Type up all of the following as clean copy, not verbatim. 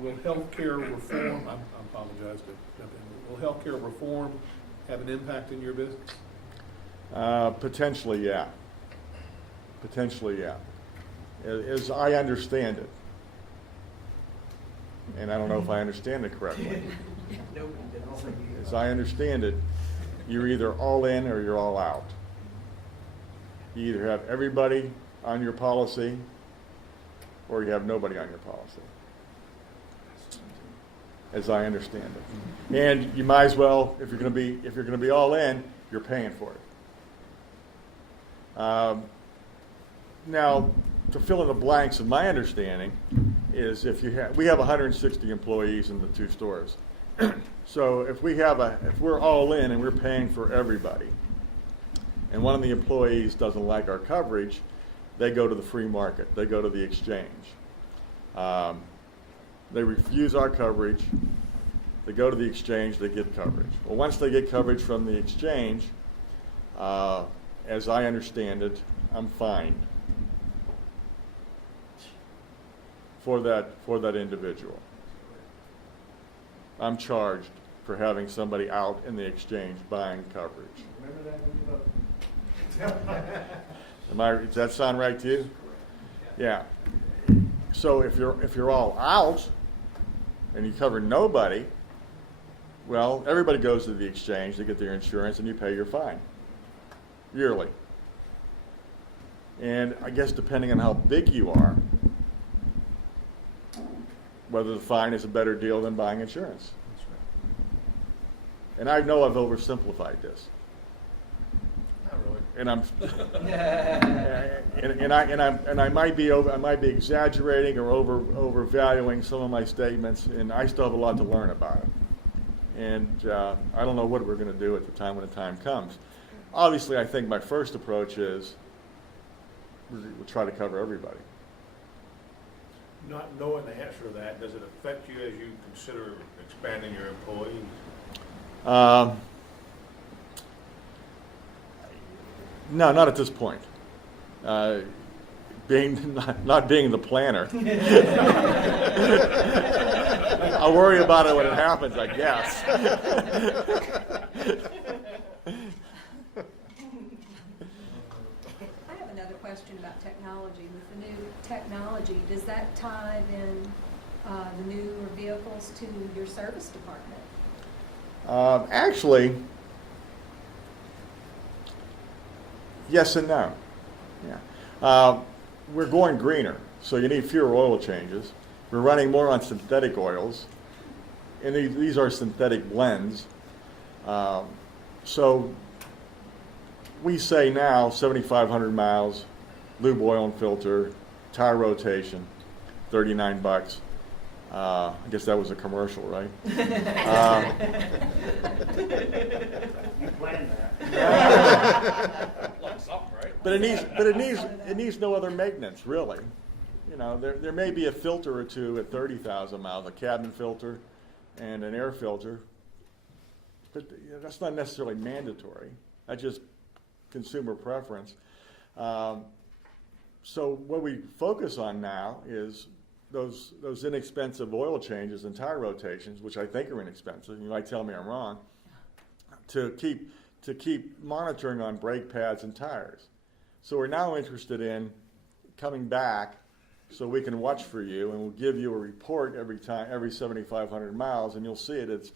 will healthcare reform, I apologize, will healthcare reform have an impact in your business? Potentially, yeah. Potentially, yeah. As I understand it, and I don't know if I understand it correctly. As I understand it, you're either all in or you're all out. You either have everybody on your policy or you have nobody on your policy, as I understand it. And you might as well, if you're going to be all in, you're paying for it. Now, to fill in the blanks of my understanding is we have 160 employees in the two stores. So if we're all in and we're paying for everybody, and one of the employees doesn't like our coverage, they go to the free market. They go to the exchange. They refuse our coverage. They go to the exchange. They get coverage. Well, once they get coverage from the exchange, as I understand it, I'm fined for that individual. I'm charged for having somebody out in the exchange buying coverage. Remember that when you vote? Does that sound right to you? Yeah. So if you're all out and you cover nobody, well, everybody goes to the exchange, they get their insurance, and you pay your fine yearly. And I guess depending on how big you are, whether the fine is a better deal than buying insurance. That's right. And I know I've oversimplified this. Not really. And I might be exaggerating or overvaluing some of my statements, and I still have a lot to learn about it. And I don't know what we're going to do at the time when the time comes. Obviously, I think my first approach is we'll try to cover everybody. Not knowing the answer to that, does it affect you as you consider expanding your employees? No, not at this point. Not being the planner. I'll worry about it when it happens, I guess. I have another question about technology. With the new technology, does that tie then the newer vehicles to your service department? Actually, yes and no. Yeah. We're going greener, so you need fewer oil changes. We're running more on synthetic oils, and these are synthetic blends. So we say now 7,500 miles, lube, oil, and filter, tire rotation, $39. I guess that was a commercial, right? You planned that. Like something, right? But it needs no other maintenance, really. You know, there may be a filter or two at 30,000 miles, a cabin filter and an air filter, but that's not necessarily mandatory. That's just consumer preference. So what we focus on now is those inexpensive oil changes and tire rotations, which I think are inexpensive. You might tell me I'm wrong. To keep monitoring on brake pads and tires. So we're now interested in coming back so we can watch for you, and we'll give you a report every 7,500 miles, and you'll see it. It's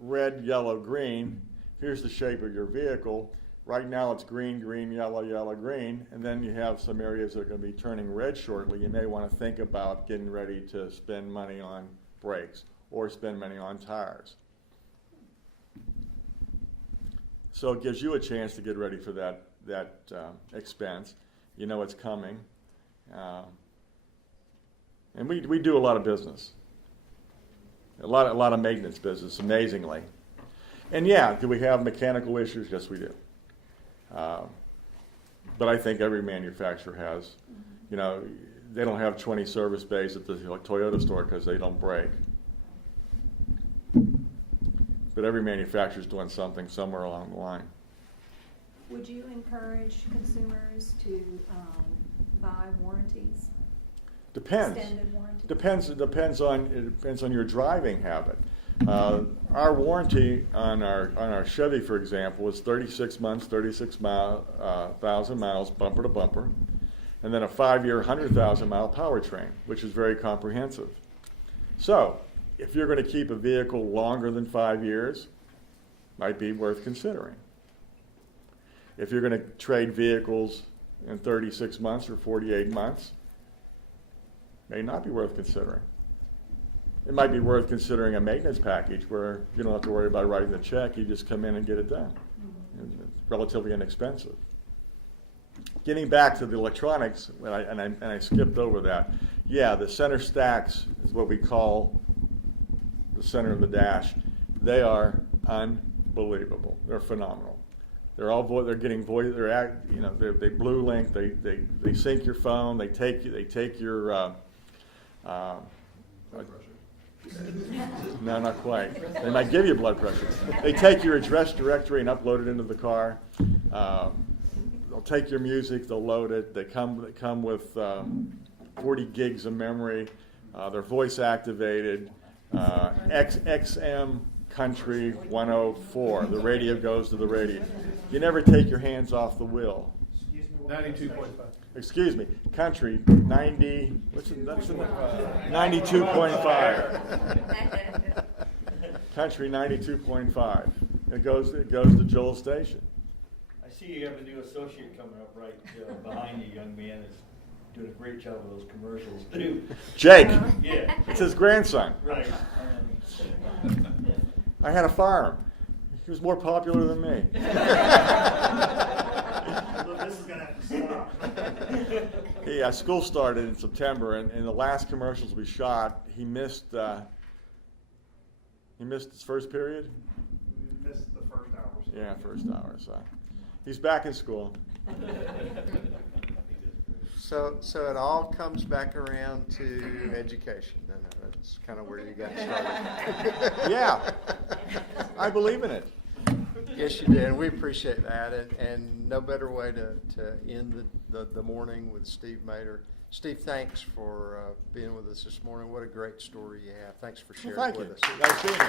red, yellow, green. Here's the shape of your vehicle. Right now it's green, green, yellow, yellow, green, and then you have some areas that are going to be turning red shortly. You may want to think about getting ready to spend money on brakes or spend money on tires. So it gives you a chance to get ready for that expense. You know it's coming. And we do a lot of business. A lot of maintenance business, amazingly. And yeah, do we have mechanical issues? Yes, we do. But I think every manufacturer has. You know, they don't have 20 service bays at the Toyota store because they don't break. But every manufacturer is doing something somewhere along the line. Would you encourage consumers to buy warranties? Depends. Extended warranties? Depends on your driving habit. Our warranty on our Chevy, for example, is 36 months, 36,000 miles, bumper to bumper, and then a 5-year, 100,000-mile powertrain, which is very comprehensive. So, if you're going to keep a vehicle longer than 5 years, might be worth considering. If you're going to trade vehicles in 36 months or 48 months, may not be worth considering. It might be worth considering a maintenance package where you don't have to worry about writing the check, you just come in and get it done. And it's relatively inexpensive. Getting back to the electronics, and I skipped over that. Yeah, the center stacks is what we call the center of the dash. They are unbelievable. They're phenomenal. They're all they're getting voice. They blue link. They sync your phone. They take your. No, not quite. They might give you blood pressure. They take your address directory and upload it into the car. They'll take your music. They'll load it. They come with 40 gigs of memory. They're voice activated. XM Country 104. The radio goes to the radio. You never take your hands off the wheel. 92.5. Excuse me, Country 90. What's it? That's 92.5. Country 92.5. It goes to Joel's station. I see you have a new associate coming up right behind you, young man. Is doing a great job with those commercials too. Jake. Yeah. It's his grandson. Right. I had a farm. He was more popular than me. Look, this is gonna have to stop. Yeah, school started in September, and in the last commercials we shot, he missed his first period. We missed the first hour. Yeah, first hour. So he's back in school. So it all comes back around to education. No, that's kind of where you got started. Yeah, I believe in it. Yes, you did, and we appreciate that. And no better way to end the morning with Steve Mater. Steve, thanks for being with us this morning. What a great story you have. Thanks for sharing Thank with you. us. Nice seeing you.